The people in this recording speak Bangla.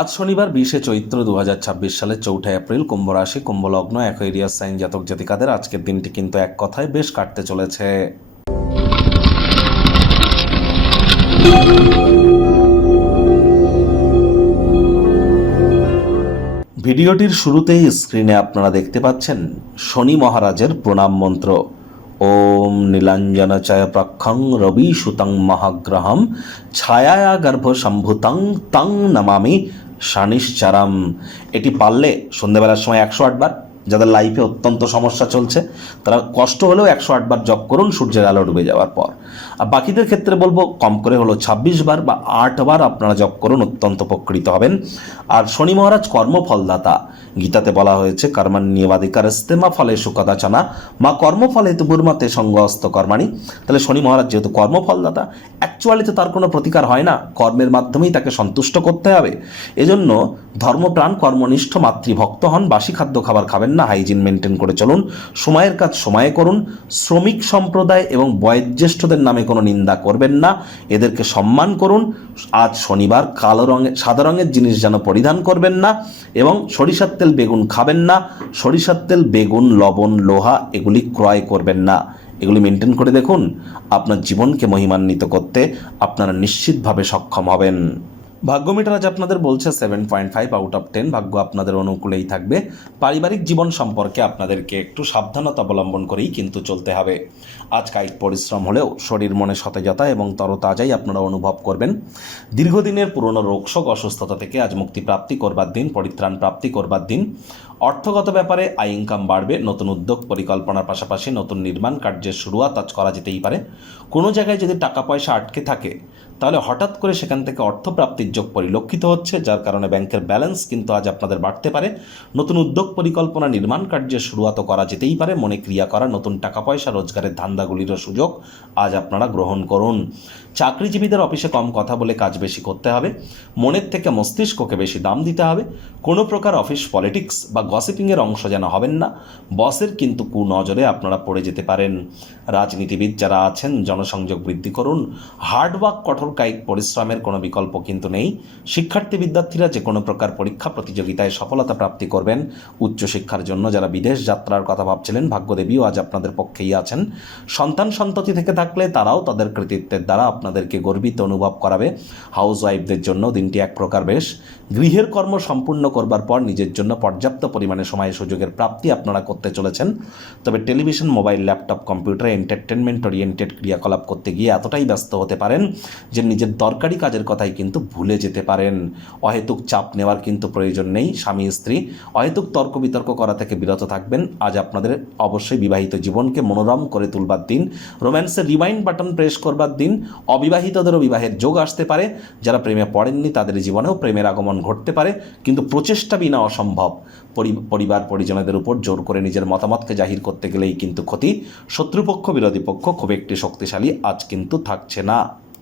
আজ শনিবার 20শে চৈত্র 2026 সালের 4 এপ্রিল, কুম্ভ রাশি, কুম্ভ লগ্ন, অ্যাকোয়ারিয়াস সাইন জাতক জাতিকাদের আজকের দিনটি কিন্তু এক কথায় বেশ কাটতে চলেছে। ভিডিওটির শুরুতেই স্ক্রিনে আপনারা দেখতে পাচ্ছেন শনি মহারাজের প্রণাম মন্ত্র। ওম নীলাঞ্জনচয় প্রক্ষং রবি সুতং মহাগ্রহম ছায়া গর্ভ সম্ভুতং তং নমামি শানিশ্চারম। এটি পারলে সন্ধ্যাবেলার সময় 108 বার, যাদের লাইফে অত্যন্ত সমস্যা চলছে তারা কষ্ট হলেও 108 বার জপ করুন সূর্যের আলো ডুবে যাওয়ার পর। আর বাকিদের ক্ষেত্রে বলবো কম করে হলো 26 বার বা 8 বার আপনারা জপ করুন, অত্যন্ত উপকৃত হবেন। আর শনি মহারাজ কর্মফলদাতা, গীতাতে বলা হয়েছে কর্মাণ্যেবাধিকারস্তে মা ফলেষু কদাচনা মা কর্মফলে তুর্মতে সঙ্গস্ত কর্মাণি। তাহলে শনি মহারাজ যেহেতু কর্মফলদাতা, অ্যাকচুয়ালি তো তার কোনো প্রতিকার হয় না, কর্মের মাধ্যমেই তাকে সন্তুষ্ট করতে হবে। এজন্য ধর্মপ্রাণ কর্মনিষ্ঠ মাতৃভক্ত হন, বাসি খাদ্য খাবার খাবেন না, হাইজিন মেনটেন করে চলুন, সময়ের কাজ সময়ে করুন, শ্রমিক সম্প্রদায় এবং বয়োজ্যেষ্ঠদের নামে কোনো নিন্দা করবেন না, এদেরকে সম্মান করুন। আজ শনিবার কালো রঙের সাদা রঙের জিনিস যেন পরিধান করবেন না, এবং সরিষার তেল বেগুন খাবেন না, সরিষার তেল বেগুন লবণ লোহা এগুলি ক্রয় করবেন না। এগুলি মেনটেন করে দেখুন, আপনার জীবনকে মহিমান্বিত করতে আপনারা নিশ্চিতভাবে সক্ষম হবেন। ভাগ্য মিটার আজ আপনাদের বলছে 7.5 আউট অফ 10, ভাগ্য আপনাদের অনুকূলেই থাকবে। পারিবারিক জীবন সম্পর্কে আপনাদেরকে একটু সাবধানতা অবলম্বন করেই কিন্তু চলতে হবে। আজ কায়িক পরিশ্রম হলেও শরীর মনে সতেজতা এবং তরতাজাই আপনারা অনুভব করবেন। দীর্ঘদিনের পুরনো রোগশোক অসুস্থতা থেকে আজ মুক্তি প্রাপ্তি করবার দিন, পরিত্রাণ প্রাপ্তি করবার দিন। অর্থগত ব্যাপারে আয় ইনকাম বাড়বে, নতুন উদ্যোগ পরিকল্পনার পাশাপাশি নতুন নির্মাণ কার্যের শুরুয়াত আজ করা যেতেই পারে। কোনো জায়গায় যদি টাকা পয়সা আটকে থাকে তাহলে হঠাৎ করে সেখান থেকে অর্থপ্রাপ্তির যোগ পরিলক্ষিত হচ্ছে, যার কারণে ব্যাংকের ব্যালেন্স কিন্তু আজ আপনাদের বাড়তে পারে। নতুন উদ্যোগ পরিকল্পনা নির্মাণ কার্যের শুরুয়াতও করা যেতেই পারে। মনে ক্রিয়া করা নতুন টাকা পয়সা রোজগারের ধান্দাগুলিরও সুযোগ আজ আপনারা গ্রহণ করুন। চাকরিজীবীদের অফিসে কম কথা বলে কাজ বেশি করতে হবে, মনের থেকে মস্তিষ্ককে বেশি দাম দিতে হবে। কোনো প্রকার অফিস পলিটিক্স বা গসিপিংয়ের অংশ যেন হবেন না, বসের কিন্তু কুনজরে আপনারা পড়ে যেতে পারেন। রাজনীতিবিদ যারা আছেন জনসংযোগ বৃদ্ধি করুন। হার্ডওয়ার্ক কঠোর কায়িক পরিশ্রমের কোনো বিকল্প কিন্তু নেই। শিক্ষার্থী বিদ্যার্থীরা যে কোনো প্রকার পরীক্ষা প্রতিযোগিতায় সফলতা প্রাপ্তি করবেন। উচ্চশিক্ষার জন্য যারা বিদেশ যাত্রার কথা ভাবছিলেন ভাগ্যদেবীও আজ আপনাদের পক্ষেই আছেন। সন্তান সন্ততি থেকে থাকলে তারাও তাদের কৃতিত্বের দ্বারা আপনাদেরকে গর্বিত অনুভব করাবে। হাউস ওয়াইফদের জন্য দিনটি এক প্রকার বেশ। গৃহের কর্ম সম্পূর্ণ করবার পর নিজের জন্য পর্যাপ্ত পরিমাণে সময় সুযোগের প্রাপ্তি আপনারা করতে চলেছেন। তবে টেলিভিশন, মোবাইল, ল্যাপটপ, কম্পিউটারে এন্টারটেনমেন্ট ওরিয়েন্টেড ক্রিয়াকলাপ করতে গিয়ে এতটাই ব্যস্ত হতে পারেন যে নিজের দরকারি কাজের কথাই কিন্তু ভুলে যেতে পারেন। অহেতুক চাপ নেওয়ার কিন্তু প্রয়োজন নেই। স্বামী স্ত্রী অহেতুক তর্ক বিতর্ক করা থেকে বিরত থাকবেন। আজ আপনাদের অবশ্যই বিবাহিত জীবনকে মনোরম করে তুলবার দিন, রোম্যান্সের রিওয়াইন্ড বাটন প্রেস করবার দিন। অবিবাহিতদেরও বিবাহের যোগ আসতে পারে। যারা প্রেমে পড়েননি তাদের জীবনেও প্রেমের আগমন ঘটতে পারে, কিন্তু প্রচেষ্টা বিনা অসম্ভব। পরিবার পরিজনদের উপর জোর করে নিজের মতামতকে জাহির করতে গেলেই কিন্তু ক্ষতি। শত্রুপক্ষ বিরোধী পক্ষ খুব একটি শক্তিশালী আজ কিন্তু থাকছে না।